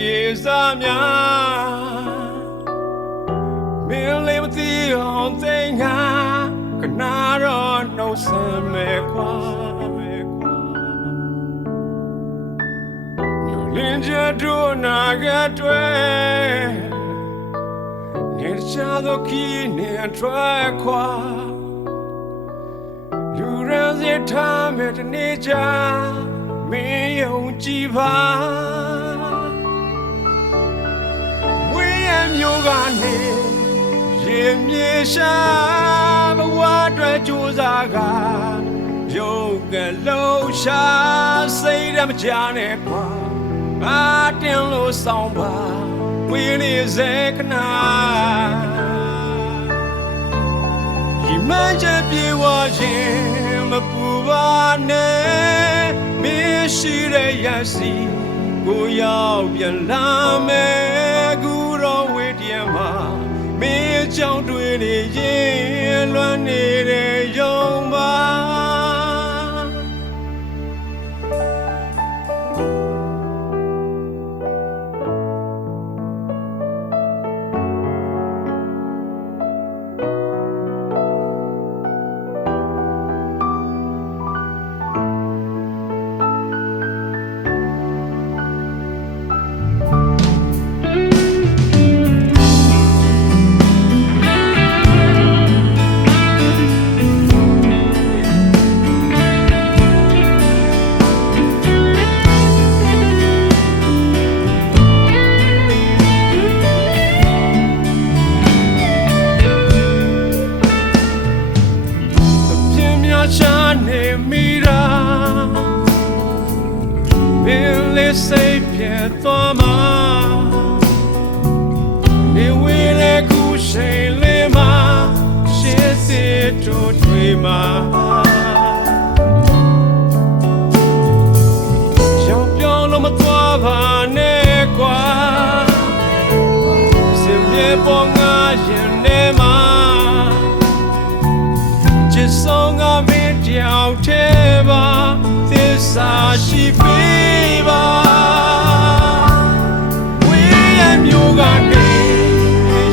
ရေစားများမင်းလေးမသိအောင်သိငါကနာတော့နှုတ်ဆက်မယ်ကွာလင်းချတို့နာကတွေ့နေချသောခီးနေထွက်ခွာလူရန်စီထားမဲ့တနေ့ချာမင်းယုံကြည်ပါဝေးရမျိုးကနေရင်မြေရှာဘဝအတွက်ကြိုးစားကရုပ်ကလုံးရှာစိတ်ရမကြနဲ့ကွာအာတင်လို့ဆောင်ပါဝေးနေစေခဏဒီမချပြေဝခြင်းမပူပါနဲ့မင်းရှိတဲ့ရစီကိုရောက်ပြန်လာမယ်ကူတော့ဝေးတည်းမှာမင်းကြောင့်တွေ့နေရင်လွမ်းနေတဲ့ရုံပါစိတ်ပြတ်သွားမှာနေဝေးတဲ့ခုရှိန်လေးမှာရှေ့စစ်တို့တွေ့မှာကြောင်ပြောင်းလို့မသွားပါနဲ့ကွာစင်ပြေပေါ်ငါရင်ထဲမှာချစ်ဆုံးကမင်းတယောက်တည်းပါသစ္စာရှိပေးပါဝေးရမျိုးကနေ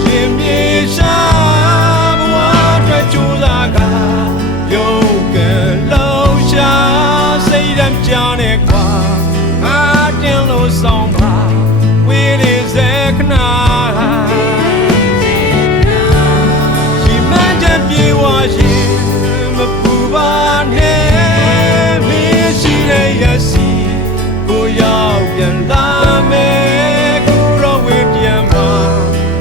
ရင်မြေရှာဘဝအတွက်ကြိုးစားကရုပ်ကလုံးရှာစိတ်ဓာတ်ကြနဲ့ကွာအားတင်လို့ဆောင်ပါဝေးနေစေခဏဒီမှန်ချက်ပြေဝရင်မပူပါနဲ့ရစီကိုရောက်ပြန်လာမယ်ကိုတော့ဝေးပြန်မှာ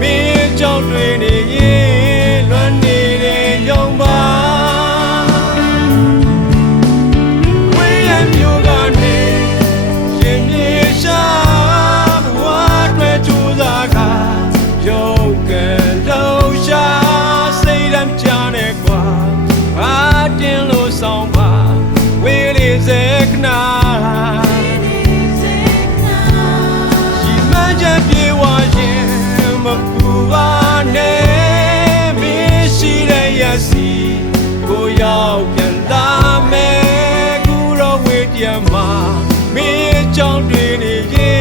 မင်းကြောင့်တွေ့နေရင်လွမ်းနေတဲ့ရုံပါဝေးရမျိုးကနေရင်မြေရှာဘဝအတွက်ကြိုးစားကရုပ်ကလုံးရှာစိတ်ဓာတ်ကြနဲ့ကွာအားတင်လို့ဆောင်ပါဝေးနေစေခဏရှိမှချက်ပြေဝရင်မပူပါနဲ့မင်းရှိတဲ့ရစီကိုရောက်ပြန်လာမယ်ကူတော့ဝေးတည်းမှာမင်းကြောင့်တွေ့နေရင်